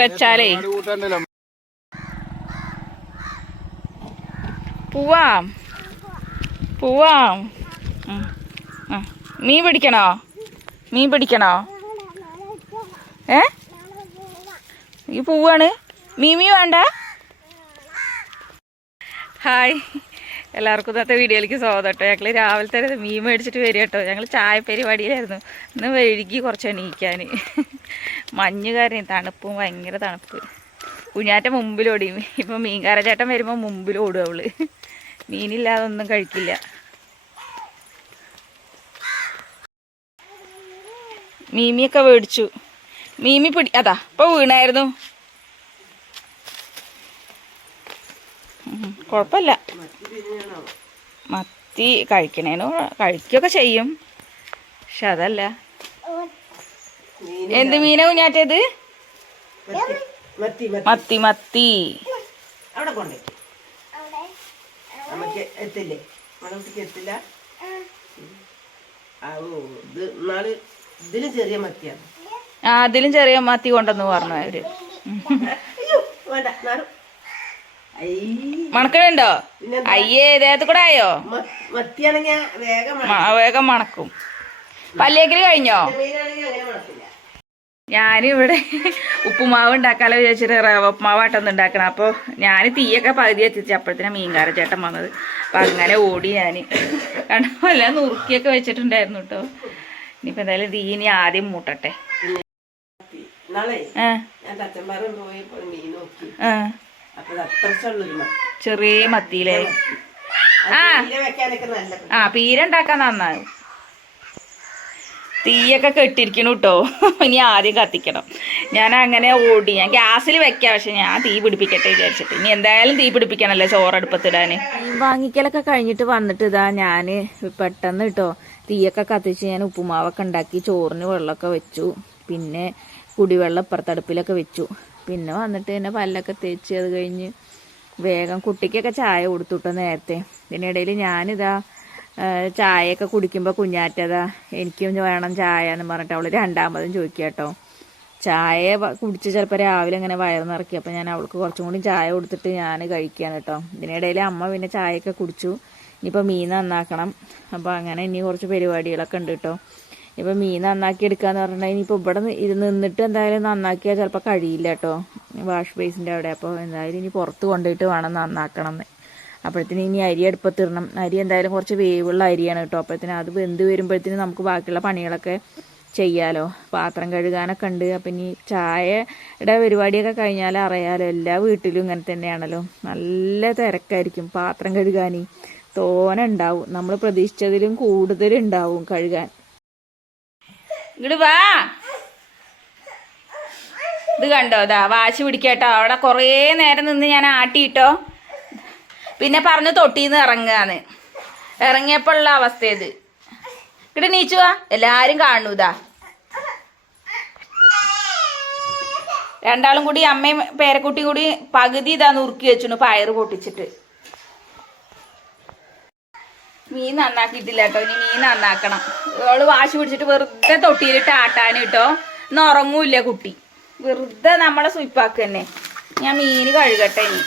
വെച്ചാലേ. പൂവാം. പൂവാം. മീൻ പിടിക്കണോ? മീൻ പിടിക്കണോ? ഏ? ഈ പൂവാണ്. മീമി വേണ്ട. ഹായ്. എല്ലാവർക്കും ഇന്നത്തെ വീഡിയോയിലേക്ക് സ്വാഗതം കേട്ടോ. ഞങ്ങൾ രാവിലത്തെ മീൻ മേടിച്ചിട്ട് വരിക കേട്ടോ. ഞങ്ങൾ ചായ പരിപാടിയിലായിരുന്നു ഇന്ന് വഴുകി കുറച്ച് എണീക്കാൻ മഞ്ഞ് കാരണം തണുപ്പും ഭയങ്കര തണുപ്പ്. കുഞ്ഞാറ്റ മുമ്പിലോടി ഇപ്പം മീൻകാര ചേട്ടൻ വരുമ്പോൾ മുമ്പിലോടും അവൾ. മീനില്ലാതെ ഒന്നും കഴിക്കില്ല. മീമിയൊക്കെ മേടിച്ചു. മീമി പിടി അതാ ഇപ്പൊ വീണായിരുന്നു. കുഴപ്പമില്ല. മത്തി കഴിക്കണേനു കഴിക്കുകയൊക്കെ ചെയ്യും. പക്ഷെ അതല്ല. എന്ത് മീനെ കുഞ്ഞാറ്റത്? മത്തി. മത്തി ആ അതിലും ചെറിയ മത്തി കൊണ്ടെന്ന് പറഞ്ഞു അവർ. വേണ്ട മണക്കണുണ്ടോ? അയ്യേ ദേഹത്ത് കൂടെ ആയോ? വേഗം മണക്കും. പല്ലേക്കൽ കഴിഞ്ഞോ? ഞാനിവിടെ ഉപ്പുമാവ് ഉണ്ടാക്കാലോ വിചാരിച്ചിട്ട് റവ ഉപ്പുമാവാട്ടൊന്നും ഉണ്ടാക്കണം. അപ്പോൾ ഞാൻ തീയൊക്കെ പകുതി എത്തിച്ച് അപ്പോഴത്തേനും മീൻകാര ചേട്ടൻ വന്നത്. അപ്പം അങ്ങനെ ഓടി ഞാൻ കണ്ടോ എല്ലാം നുറുക്കിയൊക്കെ വെച്ചിട്ടുണ്ടായിരുന്നു കേട്ടോ. ഇനിയിപ്പോൾ എന്തായാലും തീ ഇനി ആദ്യം മൂട്ടട്ടെ. മത്തി. ചെറിയ മത്തിയിലേ? ആ. തീരെ വെക്കാനൊക്കെ നല്ല ആ പീര ഉണ്ടാക്കാൻ നന്നാവും തീയൊക്കെ കെട്ടിരിക്കണു കേട്ടോ ഇനി ആദ്യം കത്തിക്കണം. ഞാൻ അങ്ങനെ ഓടി. ഞാൻ ഗ്യാസിൽ വെക്കാം പക്ഷെ ഞാൻ തീ പിടിപ്പിക്കട്ടെ വിചാരിച്ചിട്ട്. ഇനി എന്തായാലും തീ പിടിപ്പിക്കണല്ലോ ചോറടുപ്പത്തിടാൻ വാങ്ങിക്കലൊക്കെ കഴിഞ്ഞിട്ട് വന്നിട്ട് ഇതാ ഞാൻ പെട്ടെന്ന് കേട്ടോ തീയൊക്കെ കത്തിച്ച് ഞാൻ ഉപ്പുമാവൊക്കെ ഉണ്ടാക്കി ചോറിന് വെള്ളമൊക്കെ വെച്ചു. പിന്നെ കുടിവെള്ളം ഇപ്പുറത്തടുപ്പിലൊക്കെ വെച്ചു. പിന്നെ വന്നിട്ട് തന്നെ പല്ലൊക്കെ തേച്ച് അത് കഴിഞ്ഞ് വേഗം കുട്ടിക്കൊക്കെ ചായ കൊടുത്തുട്ടോ നേരത്തെ. ഇതിനിടയിൽ ഞാനിതാ ചായയൊക്കെ കുടിക്കുമ്പോൾ കുഞ്ഞാറ്റതാ എനിക്കും വേണം ചായ എന്ന് പറഞ്ഞിട്ട് അവൾ രണ്ടാമതും ചോദിക്കുക കേട്ടോ. ചായ കുടിച്ച് ചിലപ്പോൾ രാവിലെ ഇങ്ങനെ വയറ് നിറക്കി അപ്പം ഞാൻ അവൾക്ക് കുറച്ചും കൂടി ചായ കൊടുത്തിട്ട് ഞാൻ കഴിക്കുകയാണ് കേട്ടോ. ഇതിനിടയിൽ അമ്മ പിന്നെ ചായയൊക്കെ കുടിച്ചു. ഇനിയിപ്പോൾ മീൻ നന്നാക്കണം. അപ്പോൾ അങ്ങനെ ഇനി കുറച്ച് പരിപാടികളൊക്കെ ഉണ്ട് കേട്ടോ. ഇപ്പം മീൻ നന്നാക്കി എടുക്കാന്ന് പറഞ്ഞാൽ ഇനിയിപ്പോൾ ഇവിടെ നിന്നിട്ട് എന്തായാലും നന്നാക്കിയാൽ ചിലപ്പോൾ കഴിയില്ല കേട്ടോ. വാഷ് ബേസിന്റെ അവിടെ. അപ്പോൾ എന്തായാലും ഇനി പുറത്ത് കൊണ്ടുപോയിട്ട് വേണം നന്നാക്കണം എന്ന്. അപ്പോഴത്തേന് ഇനി അരി അടുപ്പത്തിടണം അരി എന്തായാലും കുറച്ച് വേവുള്ള അരിയാണ് കേട്ടോ. അപ്പോഴത്തേന് അത് വെന്ത് വരുമ്പോഴത്തേന് നമുക്ക് ബാക്കിയുള്ള പണികളൊക്കെ ചെയ്യാലോ. പാത്രം കഴുകാനൊക്കെ ഉണ്ട്. അപ്പം ഇനി ചായയുടെ പരിപാടിയൊക്കെ കഴിഞ്ഞാൽ അറിയാലോ എല്ലാ വീട്ടിലും ഇങ്ങനെ തന്നെയാണല്ലോ. നല്ല തിരക്കായിരിക്കും പാത്രം കഴുകാൻ തോന ഉണ്ടാവും. നമ്മൾ പ്രതീക്ഷിച്ചതിലും കൂടുതലുണ്ടാവും കഴുകാൻ. ഇങ്ങോട്ട് വാ. ഇത് കണ്ടോ? ഇതാ വാശി പിടിക്കട്ടോ. അവിടെ കുറേ നേരം നിന്ന് ഞാൻ ആട്ടിയിട്ടോ. പിന്നെ പറഞ്ഞു തൊട്ടിന്ന് ഇറങ്ങാന്ന്. ഇറങ്ങിയപ്പോഴുള്ള അവസ്ഥ ഇത്. നീച്ചു വാ. എല്ലാരും കാണൂ ഇതാ രണ്ടാളും കൂടി അമ്മയും പേരക്കുട്ടിയും കൂടി പകുതി ഇതാ നുറുക്കി വെച്ചു പയറ് പൊട്ടിച്ചിട്ട്. മീൻ നന്നാക്കിയിട്ടില്ല കേട്ടോ. ഇനി മീൻ നന്നാക്കണം. അവൾ വാശി പിടിച്ചിട്ട് വെറുതെ തൊട്ടിയിലിട്ട് ആട്ടാൻ കേട്ടോ. ഇന്ന് ഉറങ്ങൂല്ല കുട്ടി. വെറുതെ നമ്മളെ സുയിപ്പാക്ക് തന്നെ. ഞാൻ മീൻ കഴുകട്ടെ ഇനി.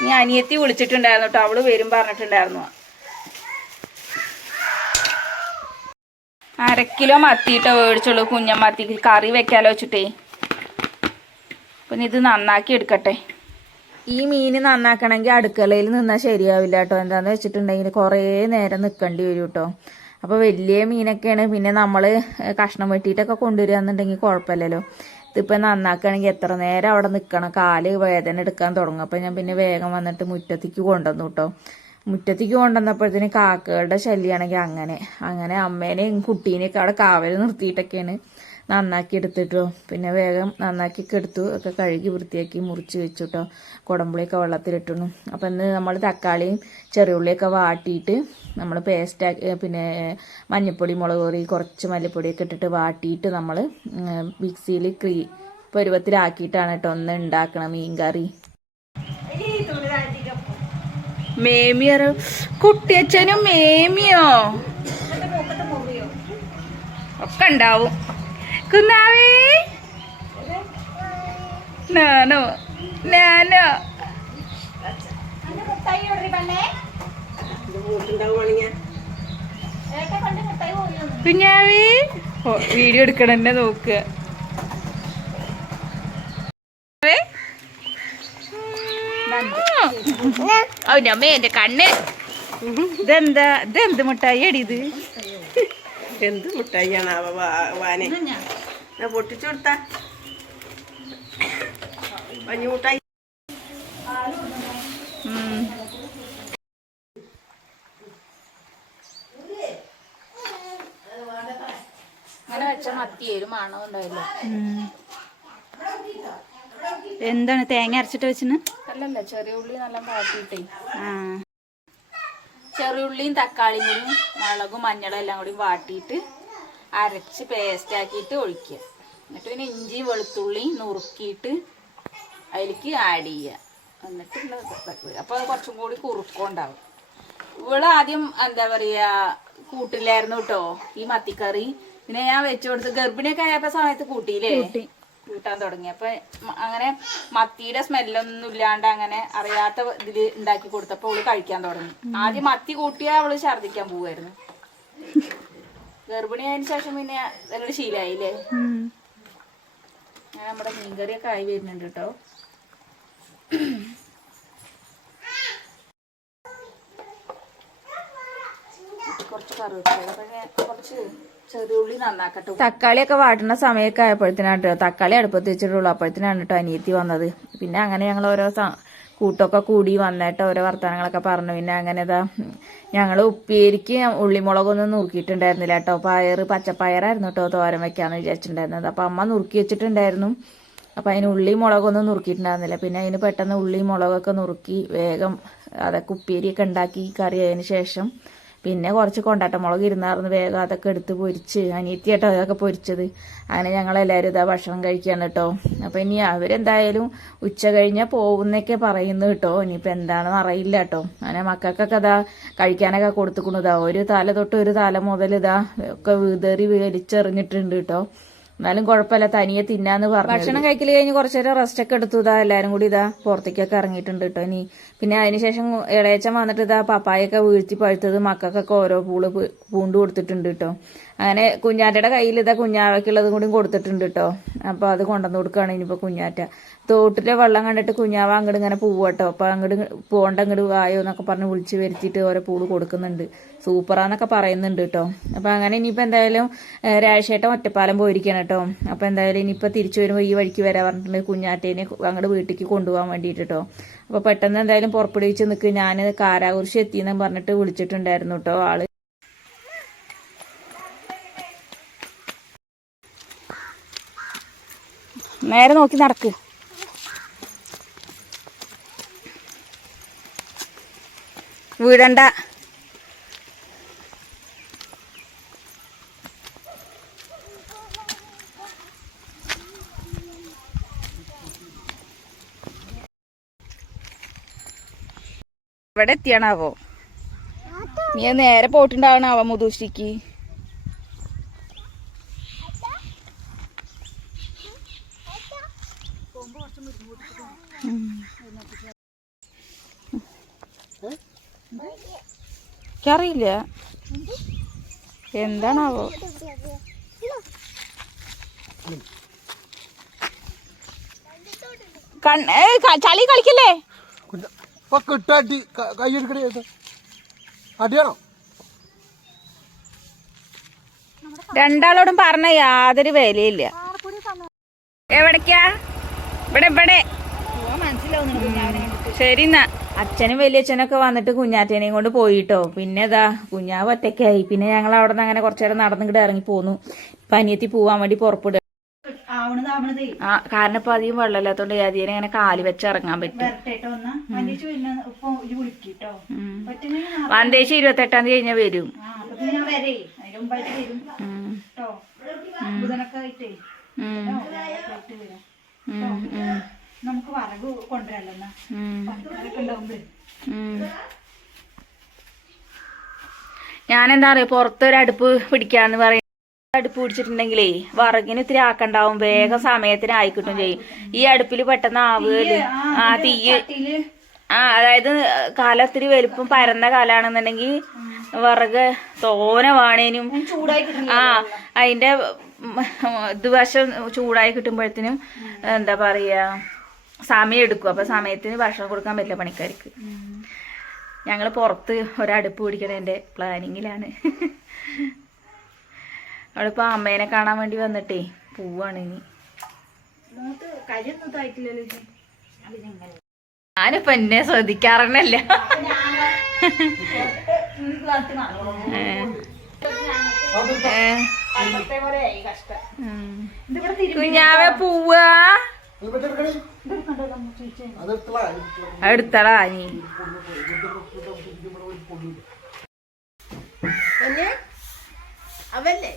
ഇനി അനിയത്തി വിളിച്ചിട്ടുണ്ടായിരുന്നു കേട്ടോ. അവൾ വരും പറഞ്ഞിട്ടുണ്ടായിരുന്നു. അര കിലോ മത്തിയിട്ടോ മേടിച്ചുള്ളൂ കുഞ്ഞൻ മത്തി കറി വെക്കാലോ വെച്ചിട്ടേ. പിന്നെ ഇത് നന്നാക്കി എടുക്കട്ടെ. ഈ മീൻ നന്നാക്കണമെങ്കിൽ അടുക്കളയിൽ നിന്നാൽ ശരിയാവില്ല കേട്ടോ എന്താന്ന് വെച്ചിട്ടുണ്ടെങ്കിൽ കുറേ നേരം നിൽക്കേണ്ടി വരും കേട്ടോ അപ്പോൾ വലിയ മീനൊക്കെയാണ് പിന്നെ നമ്മൾ കഷ്ണം വെട്ടിയിട്ടൊക്കെ കൊണ്ടുവരികയെന്നുണ്ടെങ്കിൽ കുഴപ്പമില്ലല്ലോ. ഇതിപ്പോൾ നന്നാക്കുകയാണെങ്കിൽ എത്ര നേരം അവിടെ നിൽക്കണം? കാൽ വേദന എടുക്കാൻ തുടങ്ങും. അപ്പോൾ ഞാൻ പിന്നെ വേഗം വന്നിട്ട് മുറ്റത്തേക്ക് കൊണ്ടുവന്നു കേട്ടോ മുറ്റത്തേക്ക് കൊണ്ടുവന്നപ്പോഴത്തേന് കാക്കകളുടെ ശല്യമാണെങ്കിൽ അങ്ങനെ. അങ്ങനെ അമ്മേനെയും കുട്ടീനെയൊക്കെ അവിടെ കാവൽ നിർത്തിയിട്ടൊക്കെയാണ്. നന്നാക്കി എടുത്തിട്ടോ പിന്നെ വേഗം നന്നാക്കി എടുത്തു ഒക്കെ കഴുകി വൃത്തിയാക്കി മുറിച്ച് വെച്ചു കേട്ടോ കുടമ്പുളിയൊക്കെ വെള്ളത്തിലിട്ടുന്നു അപ്പം ഇന്ന് നമ്മൾ തക്കാളിയും ചെറിയുള്ളിയൊക്കെ വാട്ടിയിട്ട് നമ്മൾ പേസ്റ്റാക്കി പിന്നെ മഞ്ഞൾപ്പൊടി മുളക് പൊടി കുറച്ച് മല്ലിപ്പൊടിയൊക്കെ ഇട്ടിട്ട് വാട്ടിയിട്ട് നമ്മൾ മിക്സിയിൽ ക്രീ പരുവത്തിലാക്കിയിട്ടാണ് കേട്ടോ ഒന്ന് ഉണ്ടാക്കണം മീൻ കറി മേമിയറോ കുട്ടിയച്ചനും മേമിയോ? ഒക്കെ ഉണ്ടാവും കുന്നാവേ? നാനോ നാനോ. കുഞ്ഞാവി? വീഡിയോ എടുക്കണെന്നെ നോക്കുക? അവനമ്മേ എന്റെ കണ്ണ്. ഇതെന്താ ഇതെന്ത് മുട്ടായി അടി ഇത്? എന്ത് മുട്ടായിയാണ് ആണ് വാനെ? ഞാൻ പൊട്ടിച്ചു കൊടുത്ത. മഞ്ഞ മുട്ടായി ഉം. അങ്ങനെ വെച്ച മത്തിയേരും മണം ഉണ്ടായില്ല. എന്താണ് തേങ്ങ അരച്ചിട്ട് വെച്ചിന് അല്ലല്ല ചെറിയ ഉള്ളി നല്ല വാട്ടിയിട്ടേ ചെറിയ ഉള്ളിയും തക്കാളിയും കൂടി മുളകും മഞ്ഞളും എല്ലാം കൂടി വാട്ടിയിട്ട് അരച്ച് പേസ്റ്റ് ആക്കിയിട്ട് ഒഴിക്കുക. എന്നിട്ട് പിന്നെ ഇഞ്ചി വെളുത്തുള്ളി നുറുക്കിയിട്ട് അതിലേക്ക് ആഡ് ചെയ്യുക. എന്നിട്ട് അപ്പോൾ കുറച്ചും കൂടി കുറുക്കുണ്ടാവും ഇവൾ ആദ്യം എന്താ പറയാ കൂട്ടില്ലായിരുന്നു കേട്ടോ. ഈ മത്തിക്കറി. പിന്നെ ഞാൻ വെച്ചു കൊടുത്ത് ഗർഭിണിയൊക്കെ ആയപ്പോ സമയത്ത് കൂട്ടിയില്ലേ? കൂട്ടാൻ തുടങ്ങി. അപ്പൊ അങ്ങനെ മത്തിയുടെ സ്മെല്ലൊന്നും ഇല്ലാണ്ട് അങ്ങനെ അറിയാത്ത ഇതിൽ ഉണ്ടാക്കി കൊടുത്തപ്പോൾ അവൾ കഴിക്കാൻ തുടങ്ങി. ആദ്യം മത്തി കൂട്ടിയാ അവൾ ഛർദിക്കാൻ പോവായിരുന്നു. ഗർഭിണിയായതിനു ശേഷം പിന്നെ നല്ലൊരു ശീലായില്ലേ? ഞാൻ നമ്മുടെ മീൻകറിയൊക്കെ ആയി വരുന്നുണ്ട് കേട്ടോ. കുറച്ച് കറിവേപ്പില. അപ്പൊ കുറച്ച് തക്കാളിയൊക്കെ വാട്ടുന്ന സമയമൊക്കെ ആയപ്പോഴത്തേനാണ് കേട്ടോ. തക്കാളി അടുപ്പത്ത് വെച്ചിട്ടുള്ളൂ. അപ്പോഴത്തേനാണ് കേട്ടോ അനിയത്തി വന്നത്. പിന്നെ അങ്ങനെ ഞങ്ങൾ ഓരോ കൂട്ടൊക്കെ കൂടി വന്നിട്ട് ഓരോ വർത്തമാനങ്ങളൊക്കെ പറഞ്ഞു. പിന്നെ അങ്ങനെ ഇതാ ഞങ്ങൾ ഉപ്പേരിക്ക് ഉള്ളിമുളകൊന്നും നുറുക്കിയിട്ടുണ്ടായിരുന്നില്ല കേട്ടോ. പയർ പച്ചപ്പയറായിരുന്നു കേട്ടോ തോരൻ വെക്കാന്ന് വിചാരിച്ചിട്ടുണ്ടായിരുന്നത്. അപ്പം അമ്മ നുറുക്കി വെച്ചിട്ടുണ്ടായിരുന്നു. അപ്പം അതിന് ഉള്ളി മുളകൊന്നും നുറുക്കിയിട്ടുണ്ടായിരുന്നില്ല. പിന്നെ അതിന് പെട്ടെന്ന് ഉള്ളി മുളകൊക്കെ നുറുക്കി വേഗം അതൊക്കെ ഉപ്പേരിയൊക്കെ ഉണ്ടാക്കി കറി ആയതിന് ശേഷം പിന്നെ കുറച്ച് കൊണ്ടാട്ട മുളക് ഇരുന്നാർന്ന് വേഗം അതൊക്കെ എടുത്ത് പൊരിച്ച് അനിയത്തിയാട്ടോ അതൊക്കെ പൊരിച്ചത്. അങ്ങനെ ഞങ്ങളെല്ലാവരും ഇതാ ഭക്ഷണം കഴിക്കുകയാണ് കേട്ടോ. അപ്പം ഇനി അവരെന്തായാലും ഉച്ച കഴിഞ്ഞാൽ പോകുന്നൊക്കെ പറയുന്നു കേട്ടോ. ഇനിയിപ്പോൾ എന്താണെന്ന് അറിയില്ല കേട്ടോ. അങ്ങനെ മക്കൾക്കൊക്കെ ഇതാ കഴിക്കാനൊക്കെ കൊടുത്തുക്കണതാ ഒരു തല തൊട്ട് ഒരു തല മുതൽ ഇതാ ഒക്കെ വിതറി വലിച്ചെറിഞ്ഞിട്ടുണ്ട് കേട്ടോ. എന്നാലും കുഴപ്പമില്ല. തനിയെ തിന്നാന്ന് പറഞ്ഞു ഭക്ഷണം കഴിക്കൽ കഴിഞ്ഞ് കുറച്ചു നേരം റെസ്റ്റ് ഒക്കെ എടുത്തു. ഇതാ എല്ലാരും കൂടി ഇതാ പുറത്തേക്കൊക്കെ ഇറങ്ങിയിട്ടുണ്ട് കേട്ടോ ഇനി. പിന്നെ അതിനുശേഷം ഇളയച്ചൻ വന്നിട്ട് ഇതാ പപ്പായൊക്കെ വീഴ്ത്തി പഴുത്തത് മക്കൾക്കൊക്കെ ഓരോ പൂൾ പൂണ്ട് കൊടുത്തിട്ടുണ്ട് കേട്ടോ. അങ്ങനെ കുഞ്ഞാറ്റയുടെ കയ്യിൽ ഇതാ കുഞ്ഞാവയ്ക്കുള്ളതും കൂടി കൊടുത്തിട്ടുണ്ട് കേട്ടോ. അപ്പോൾ അത് കൊണ്ടുവന്ന് കൊടുക്കുകയാണ് ഇനിയിപ്പോൾ കുഞ്ഞാറ്റ. തോട്ടിലെ വെള്ളം കണ്ടിട്ട് കുഞ്ഞാവ അങ്ങോട്ട് ഇങ്ങനെ പോവട്ടോ അപ്പോൾ അങ്ങോട്ട് പോണ്ട അങ്ങോട്ട് വായോ എന്നൊക്കെ പറഞ്ഞ് വിളിച്ച് വരുത്തിയിട്ട് ഓരോ പൂൾ കൊടുക്കുന്നുണ്ട്. സൂപ്പറാന്നൊക്കെ പറയുന്നുണ്ട് കേട്ടോ അപ്പോൾ അങ്ങനെ ഇനിയിപ്പോൾ എന്തായാലും രാഴ്ചയായിട്ട് ഒറ്റപ്പാലം പോയിരിക്കണം കേട്ടോ അപ്പോൾ എന്തായാലും ഇനിയിപ്പോൾ തിരിച്ചു വരുമ്പോൾ ഈ വഴിക്ക് വരാൻ പറഞ്ഞിട്ടുണ്ട് കുഞ്ഞാറ്റേനെ അങ്ങോട്ട് വീട്ടിലേക്ക് കൊണ്ടുപോകാൻ വേണ്ടിയിട്ട് കേട്ടോ അപ്പോൾ പെട്ടെന്ന് എന്തായാലും പുറപ്പെടുവിച്ച് നിൽക്ക് ഞാൻ കാരാകുറിശി എത്തിയെന്ന് പറഞ്ഞിട്ട് വിളിച്ചിട്ടുണ്ടായിരുന്നു കേട്ടോ ആൾ. നേരെ നോക്കി നടക്ക്. വീടണ്ട. ഇവിടെ എത്തിയാണാവോ നീ നേരെ പോയിട്ടുണ്ടാവണാവോ മുതൂശിക്ക് എനിക്കറിയില്ല. എന്താണാവോ? ചളി കളിക്കല്ലേ? കിട്ടാട്ടി കൈയെടുക്കണേ അടിയാണോ? രണ്ടാളോടും പറഞ്ഞ യാതൊരു വിലയില്ല. എവിടേക്കാ? ഇവിടെ ഇവിടെ. ശരി എന്നാ. അച്ഛനും വലിയച്ഛനൊക്കെ വന്നിട്ട് കുഞ്ഞാറ്റേനെയും കൊണ്ട് പോയിട്ടോ. പിന്നെ ഇതാ കുഞ്ഞാവ് ഒറ്റയ്ക്കായി. പിന്നെ ഞങ്ങൾ അവിടെ നിന്ന് അങ്ങനെ കുറച്ചു നേരം നടന്നിട്ട് ഇറങ്ങി പോന്നു. പനിയത്തി പോവാൻ വേണ്ടി പുറപ്പെടുക. ആ കാരണം ഇപ്പൊ അധികം വെള്ളമില്ലാത്തോണ്ട് അതിനെ അങ്ങനെ കാൽ വെച്ച് ഇറങ്ങാൻ പറ്റും. വന്ദേശം വന്തേശ് ഇരുപത്തെട്ടാം തീയതി കഴിഞ്ഞാൽ വരും. ഉം. ഉം, ഉം. നമുക്ക് വറക് കൊണ്ടുവരല്ലോ ഉണ്ടാവുമ്പോഴേ ഉം. ഞാനെന്താ പറയാ പുറത്തൊരു അടുപ്പ് പിടിക്കാന്ന് പറയും അടുപ്പ് പിടിച്ചിട്ടുണ്ടെങ്കിലേ വറകിന് ഇത്തിരി ആക്കണ്ടാവും വേഗം സമയത്തിന് ആയിക്കിട്ടും ചെയ്യും ഈ അടുപ്പിൽ പെട്ടെന്ന് ആവുകയില്ല ആ തീയ് ആ അതായത് കാല ഒത്തിരി വലുപ്പം പരന്ന കാലാണെന്നുണ്ടെങ്കിൽ വറക് തോനെ വാണേനും ആ അതിന്റെ ഇത് വശം ചൂടായി കിട്ടുമ്പോഴത്തേനും എന്താ പറയാ സമയം എടുക്കും. അപ്പൊ സമയത്തിന് ഭക്ഷണം കൊടുക്കാൻ പറ്റില്ല പണിക്കാർക്ക്. ഞങ്ങൾ പുറത്ത് ഒരടുപ്പ് പിടിക്കണതിന്റെ പ്ലാനിങ്ങിലാണ് അവളിപ്പോ അമ്മേനെ കാണാൻ വേണ്ടി വന്നിട്ടേ പോവാണ് ഇനി. ഞാനിപ്പോ എന്നെ ശ്രദ്ധിക്കാറന്നല്ല. കുഞ്ഞാവെ പോവാ. അടുത്തളാ നീ അവല്ലേ?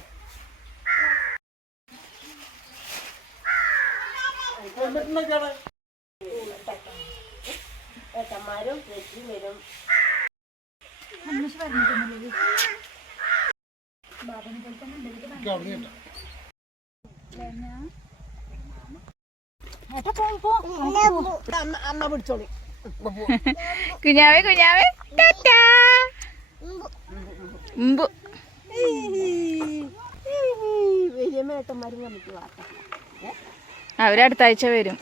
ഏട്ടന്മാരും വെറ്റി വരും അമ്മ കുഞ്ഞാവേ കുഞ്ഞാവേ. ടാറ്റാ. ഉമ്പ്. വലിയമ്മ ഏട്ടന്മാരും വന്നിട്ട് വാർത്ത അവർ അടുത്ത ആഴ്ച വരും.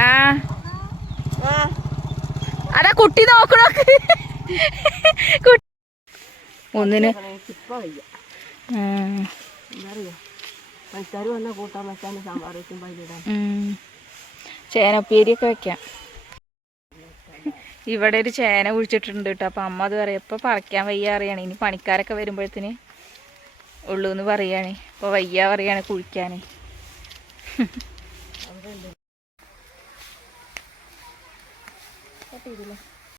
ആ. അതാ കുട്ടി നോക്കണോ? ഒന്നിന്. ഇപ്പൊ വയ്യ പണിക്കാർ വന്ന കൂട്ടാൻ വെച്ചാൽ സാമ്പാർ വെക്കുമ്പോൾ അതിലിടാൻ ഉം. ചേനപ്പേരിയൊക്കെ വെക്കാം. ഇവിടെ ഒരു ചേന കുഴിച്ചിട്ടുണ്ട് കേട്ടോ. അപ്പൊ അമ്മ അത് പറയാം ഇപ്പൊ പറിക്കാൻ വയ്യ അറിയാണ് ഇനി പണിക്കാരൊക്കെ വരുമ്പോഴത്തേന് ഉള്ളൂന്ന് പറയാണ്. ഇപ്പൊ വയ്യ പറയാണ് കുഴിക്കാന്.